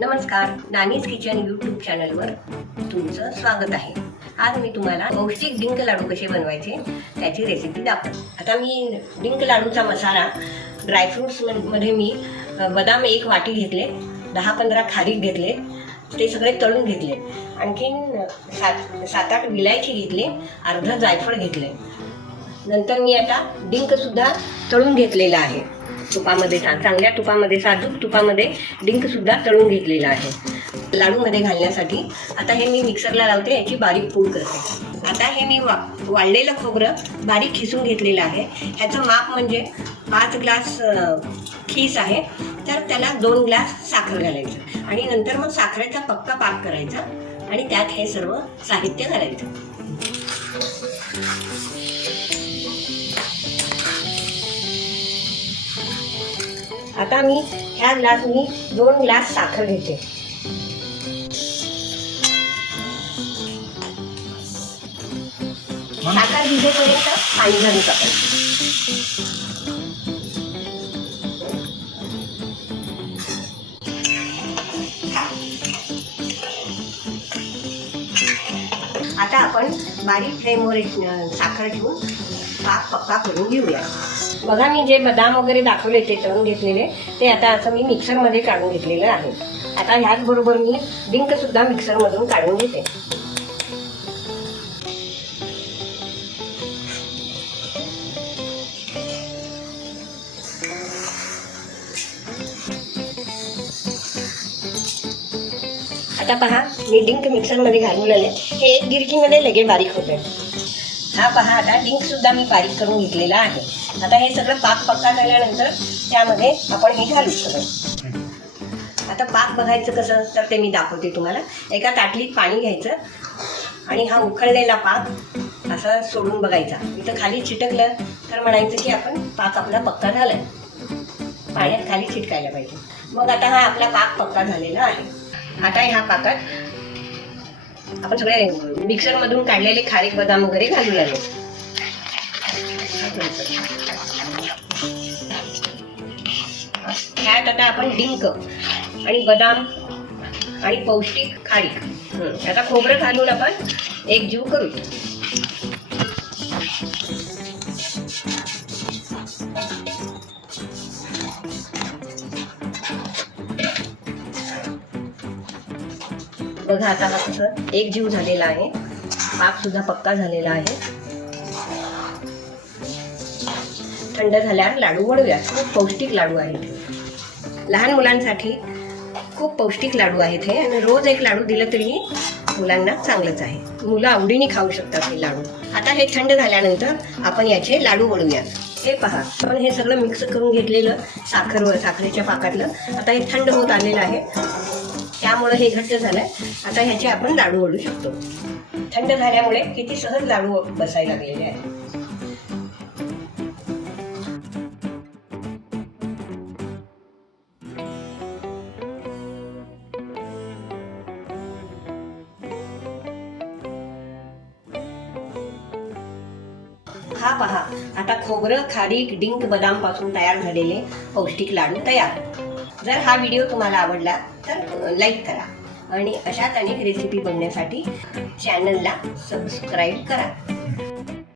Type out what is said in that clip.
नमस्कार, nannies kitchen YouTube चॅनलवर तुमचं स्वागत आहे। आज मी तुम्हाला पौष्टिक डिंक लाडू कसे बनवायचे त्याची रेसिपी दाखवते। आता मी डिंक लाडूचा मसाला ड्रायफ्रुट्स मध्ये मी बदाम 1 वाटी घेतले, 10-15 खारीक घेतले, ते सगळे तळून घेतले। आणखीन 7-8 विलायची घेतले, अर्धा जायफळ घेतले। नंतर मी आता डिंक सुद्धा तळून घेतलेला आहे तुपामध्ये, चांगल्या तुपामध्ये, साजूक तुपामध्ये डिंक सुद्धा तळून घेतलेला आहे लाडूमध्ये घालण्यासाठी। आता हे मी मिक्सरला लावते, याची बारीक पूड करते। आता हे मी वाळलेलं खोबरं बारीक खिसून घेतलेलं आहे। ह्याचं माप म्हणजे 5 ग्लास खीस आहे, तर त्याला 2 ग्लास साखर घालायचं आणि नंतर मग साखरेचा पक्का पाक करायचा आणि त्यात हे सर्व साहित्य घालायचं। आता मी ह्या ग्लासनी 2 ग्लास साखर घेते। साखर भिजेपर्यंत पाणी घालून टाकायचं। आता आपण बारीक फ्लेमवर साखर ठेवून पाक पक्का करून घेऊया। बघा, मी जे बदाम वगैरे दाखवले ते तळून घेतलेले, ते आता असं मी मिक्सरमध्ये काढून घेतलेलं आहे। आता ह्याचबरोबर मी डिंक सुद्धा मिक्सरमधून काढून घेते। आता पहा, मी डिंक मिक्सरमध्ये घालून आले, हे 1 गिरकीमध्ये लगेच बारीक होते। हा पहा, आता डिंक सुद्धा मी बारीक करून घेतलेला आहे। आता हे सगळं पाक पक्का झाल्यानंतर त्यामध्ये आपण हे घालू शकतो। आता पाक बघायचं कसं, तर ते मी दाखवते तुम्हाला। एका ताटलीत पाणी घ्यायचं आणि हा उकळलेला पाक असा सोडून बघायचा। इथं खाली चिटकलं तर म्हणायचं की आपण पाक आपला पक्का झालाय, पाण्यात खाली चिटकायला पाहिजे। मग आता हा आपला पाक पक्का झालेला आहे। आता ह्या पाकात आपण सगळे मिक्सरमधून काढलेले खारीक, बदाम वगैरे घालून आले। ह्यात आता आपण डिंक आणि बदाम आणि पौष्टिक खारीक, आता खोबरं घालून आपण एक जीव करू। बघा, आता हा कसं एक जीव झालेला आहे, पाक सुद्धा पक्का झालेला आहे। थंड झाल्यावर लाडू वळूया। खूप पौष्टिक लाडू आहेत, लहान मुलांसाठी खूप पौष्टिक लाडू आहेत हे, आणि रोज एक लाडू दिलं तरी मुलांना चांगलंच आहे। मुलं आवडीने खाऊ शकतात हे लाडू। आता हे थंड झाल्यानंतर आपण याचे लाडू वळूया। हे पहा, आपण हे सगळं मिक्स करून घेतलेलं साखरेच्या पाकातलं आता हे थंड होत आलेलं आहे, त्यामुळे हे घट्ट झालंय। आता ह्याचे आपण लाडू वळू शकतो। थंड झाल्यामुळे किती सहज लाडू बसायला लागलेले आहेत। हा पहा, आता खोबरं, खारीक, डिंक, बदाम पासून तयार झालेले पौष्टिक लाडू तयार। जर हा व्हिडिओ तुम्हाला आवडला तर लाईक करा आणि अशाच अनेक रेसिपी बघण्यासाठी चॅनलला सबस्क्राईब करा।